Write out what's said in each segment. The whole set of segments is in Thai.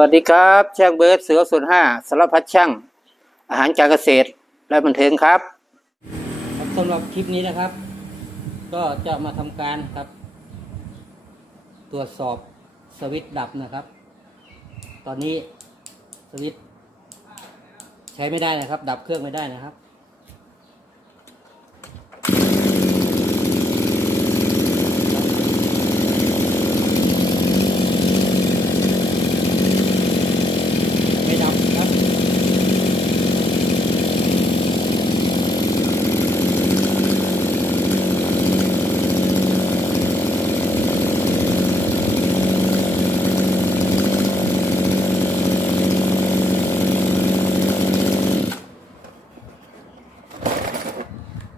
วัสดีครับช่างเบิร์ดเสือส่วนห้าสารพัดช่าง อาหารการเกษตรและบันเทิงครับสำหรับคลิปนี้นะครับ ก็จะมาทำการครับ ตรวจสอบสวิตช์ดับนะครับ ตอนนี้สวิตช์ใช้ไม่ได้นะครับ ดับเครื่องไม่ได้นะครับ ไม่ดับครับ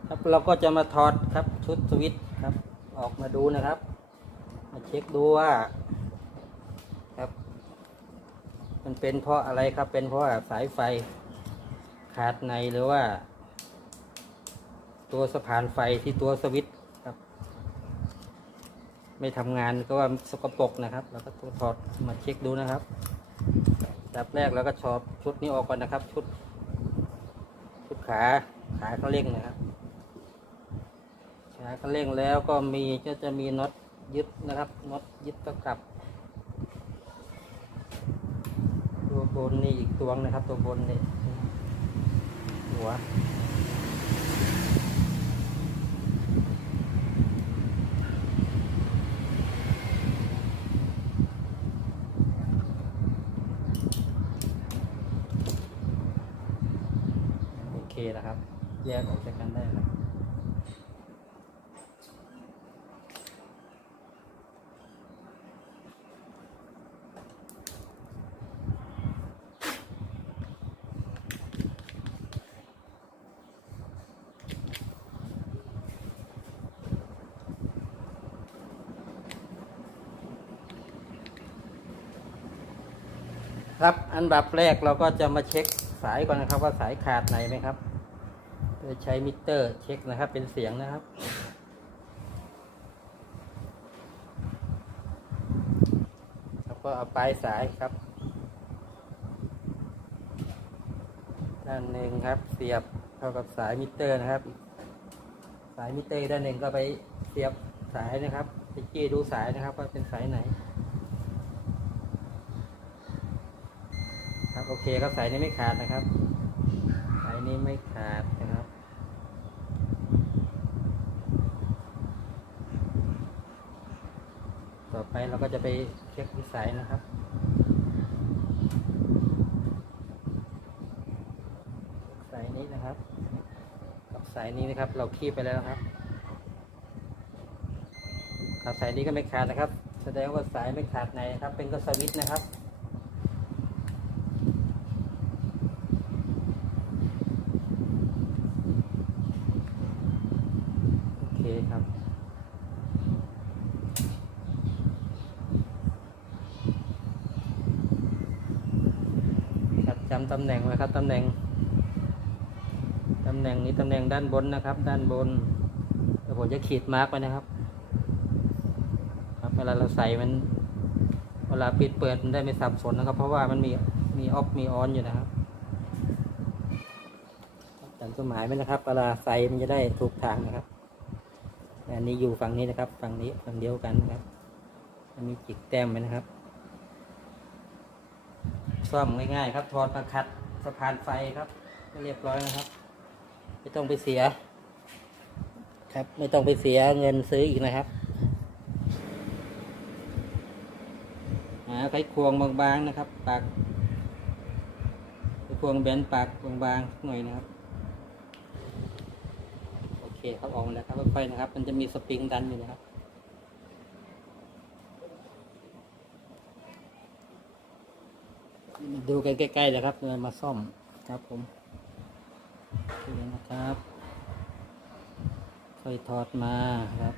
ครับ เราก็จะมาถอดครับชุดสวิตช์ครับ ออกมาดูนะครับ มาเช็คดูว่าครับ มันเป็นเพราะอะไรครับ เป็นเพราะสายไฟขาดในหรือว่า ตัวสะพานไฟที่ตัวสวิตช์ครับ ไม่ทำงานก็ว่าสกปรกนะครับแล้วก็ต้องถอดมาเช็คดูนะครับดับแรกแล้วก็ชอบชุดนี้ออกก่อนนะครับ ชุด ชุดขาขาเขาเร่งนะครับ ขาคันเร่งแล้วก็มีก็จะมีน็อตยึดนะครับน็อตยึดตะกับตัวบนนี่อีกตัวนะครับ ตัวบนนี่หัวโอเคนะครับ แยกออกจากกันได้ครับ ครับ อันดับแรกเราก็จะมาเช็คสายก่อนนะครับ ว่าสายขาดไหนไหมครับโดยใช้มิเตอร์เช็คนะครับ เป็นเสียงนะครับ แล้วก็เอาปลายสายครับ ด้านหนึ่งครับเสียบเข้ากับสายมิเตอร์นะครับ สายมิเตอร์ด้านหนึ่งก็ไปเสียบสายนะครับไปจี้ดูสายนะครับว่าเป็นสายไหน ครับ โอเคครับสายนี้ไม่ขาดนะครับ สายนี้ไม่ขาดนะครับต่อไปเราก็จะไปเช็คที่สายนะครับสายนี้นะครับ กับสายนี้นะครับ เราคีบไปแล้วครับครับสายนี้ก็ไม่ขาดนะครับ แสดงว่าสายไม่ขาดในนครับ เป็นก็สวิตช์นะครับ โอเคครับครับ จำตำแหน่งไว้ครับตำแหน่งตำแหน่งนี้ตำแหน่งด้านบนนะครับ ด้านบนเดี๋ยวผมจะขีดมาร์กไว้นะครับ ครับเวลาเราใส่มันเวลาปิดเปิดมันได้ไม่สับสนนะครับ เพราะว่ามันมีมีออฟมีออนอยู่นะครับจำตัวหมายไว้นะครับเวลาใส่มันจะได้ถูกทางนะครับ อันนี้อยู่ฝั่งนี้นะครับฝั่งนี้ฝั่งเดียวกันนะครับ อันนี้จิกแต้มไว้นะครับ ซ่อมง่ายๆครับถอดมาขัดสะพานไฟครับเรียบร้อยนะครับ ไม่ต้องไปเสีย ครับไม่ต้องไปเสียเงินซื้ออีกนะครับหาไขควงบางๆนะครับ ปากไขควงแบนปากบางๆหน่อยนะครับ เคครับออกมาแล้วครับค่อยๆนะครับ มันจะมีสปริงดันอยู่นะครับดูกันใกล้ๆเลยครับเดินมาซ่อมครับผมโอเคนะครับ ค่อยถอดมาครับ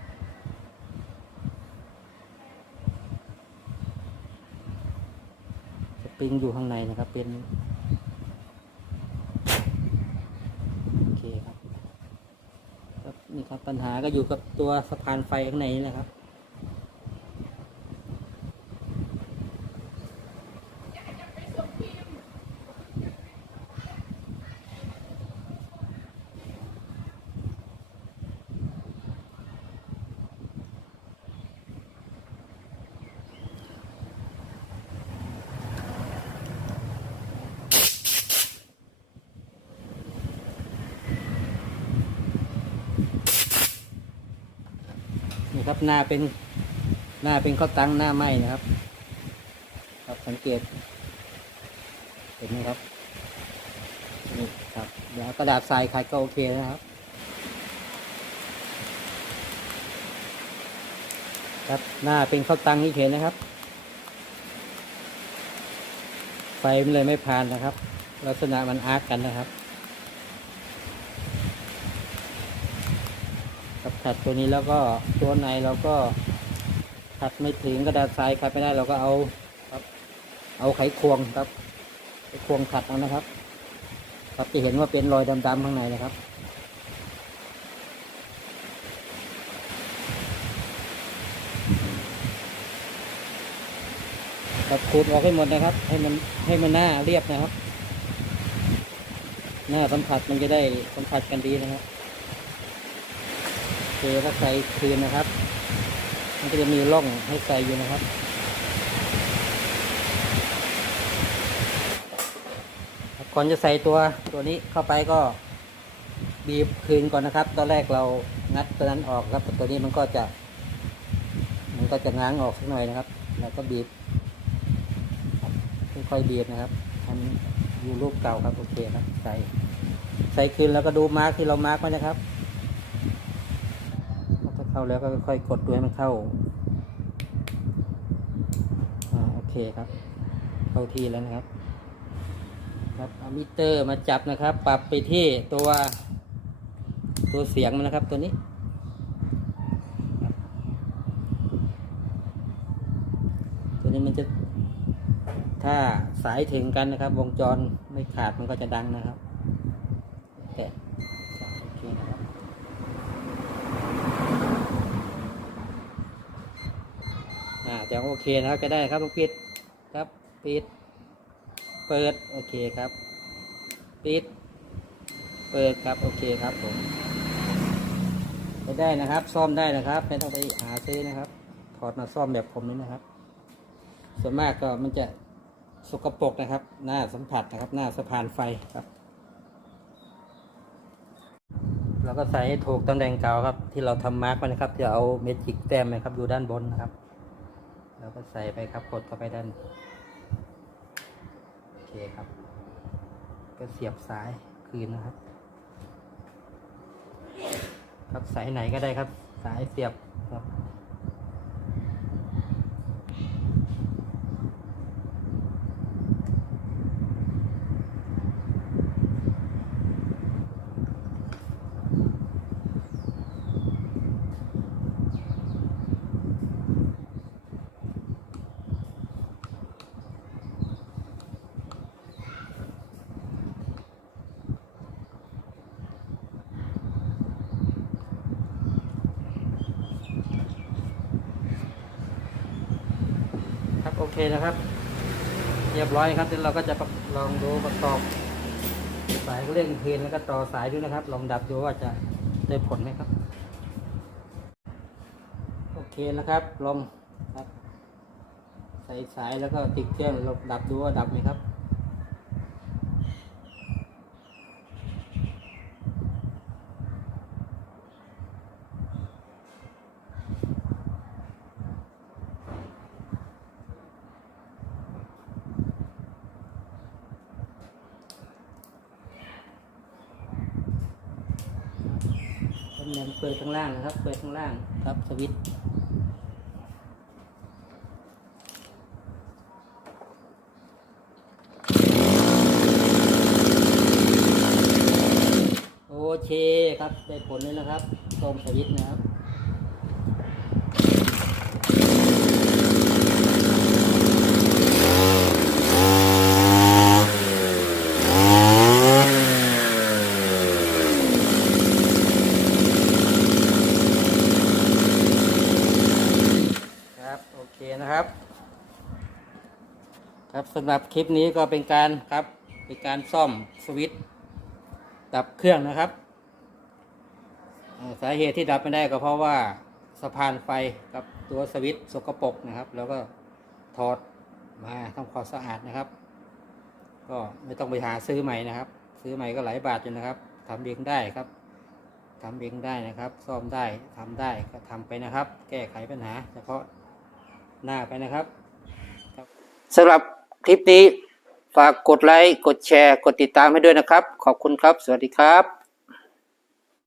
สปริงอยู่ข้างในนะครับเป็น โอเคครับ ครับนี่ครับ ปัญหาก็อยู่กับตัวสะพานไฟข้างในนี่แหละครับ ครับ หน้าเป็นหน้าเป็นข้าวตังหน้าไหมนะครับ ครับสังเกต เห็นไหมครับนี่ครับเดี๋ยวกระดาษทรายขัดก็โอเคนะครับครับหน้าเป็นข้าวตังนี่เห็นนะครับ ไฟมันเลยไม่ผ่านนะครับ ลักษณะมันอาร์กกันนะครับ กับ ขัดตัวนี้แล้วก็ตัวในเราก็ขัดไม่ถึงกระดาษทรายขัดไม่ได้เราก็เอาครับ เอาไขควงครับไขควงขัดเอานะครับ ครับจะเห็นว่าเป็นรอยดำๆข้างในนะครับครับขูดออกให้หมดนะครับ ให้มันให้มันหน้าเรียบนะครับ หน้าสัมผัสมันจะได้สัมผัสกันดีนะครับ โอเคก็ใส่คืนนะครับ มันก็จะมีร่องให้ใส่อยู่นะครับก่อนจะใส่ตัวตัวนี้เข้าไปก็บีบคืนก่อนนะครับ ตอนแรกเรางัดตัวนั้นออกครับตัวนี้มันก็จะ มันก็จะง้างออกสักหน่อยนะครับ แล้วก็บีบค่อยๆบีบนะครับทำอยู่รูปเก่าครับโอเคครับ ใส่ใส่คืนแล้วก็ดูมาร์กที่เรามาร์กไว้นะครับ เข้าแล้วก็ค่อยกดดูให้มันเข้าอ่าโอเคครับ เข้าที่แล้วนะครับ ครับเอามิเตอร์มาจับนะครับ ปรับไปที่ตัว ตัวเสียงมันนะครับตัวนี้ตัวนี้มันจะถ้าสายถึงกันนะครับ วงจรไม่ขาดมันก็จะดังนะครับ แตะโอเคนะครับ อ่าแต่โอเคนะครับก็ได้ครับลองปิดครับปิด เปิดโอเคครับปิด เปิดครับโอเคครับผมไปได้นะครับ ซ่อมได้นะครับ ไม่ต้องไปหาซื้อนะครับ ถอดมาซ่อมแบบผมนี้นะครับ ส่วนมากก็มันจะสกปรกนะครับ หน้าสัมผัสนะครับ หน้าสะพานไฟครับเราก็ใส่ให้ถูกตำแหน่งเก่าครับ ที่เราทำมาร์กไว้นะครับที่เอาเมจิกแต้มนะครับอยู่ด้านบนนะครับ แล้วก็ใส่ไปครับกดเข้าไปด้านโอเคครับ ก็เสียบสายคืนนะครับ ครับสายไหนก็ได้ครับ สายเสียบ เคนะครับ เรียบร้อยครับเดี๋ยวเราก็จะประลองดูประกอบสายเร่งเพลนแล้วก็ต่อสายดูนะครับ ลองดับดูว่าจะได้ผลไหมครับ โอเคนะครับลองครับ ใส่สายแล้วก็ติดเครื่องลองดับดูว่าดับไหมครับ เนี่ยเปิดข้างล่างนะครับ เปิดข้างล่างครับสวิตช์โอเคครับได้ผลเลยนะครับตรงสวิตช์นะครับ เคนะครับ ครับสำหรับคลิปนี้ก็เป็นการครับเป็นการซ่อมสวิตช์ดับเครื่องนะครับสาเหตุที่ดับไม่ได้ก็เพราะว่าสะพานไฟกับตัวสวิตช์สกปรกนะครับ แล้วก็ถอดมาทำความสะอาดนะครับ ก็ไม่ต้องไปหาซื้อใหม่นะครับ ซื้อใหม่ก็หลายบาทอยู่นะครับทำเองได้ครับทำเองได้นะครับ ซ่อมได้ทำได้ก็ทำไปนะครับ แก้ไขปัญหา เฉพาะ หน้าไปนะครับสำหรับคลิปนี้ฝากกดไลค์ กดแชร์ กดติดตามให้ด้วยนะครับ ขอบคุณครับ สวัสดีครับ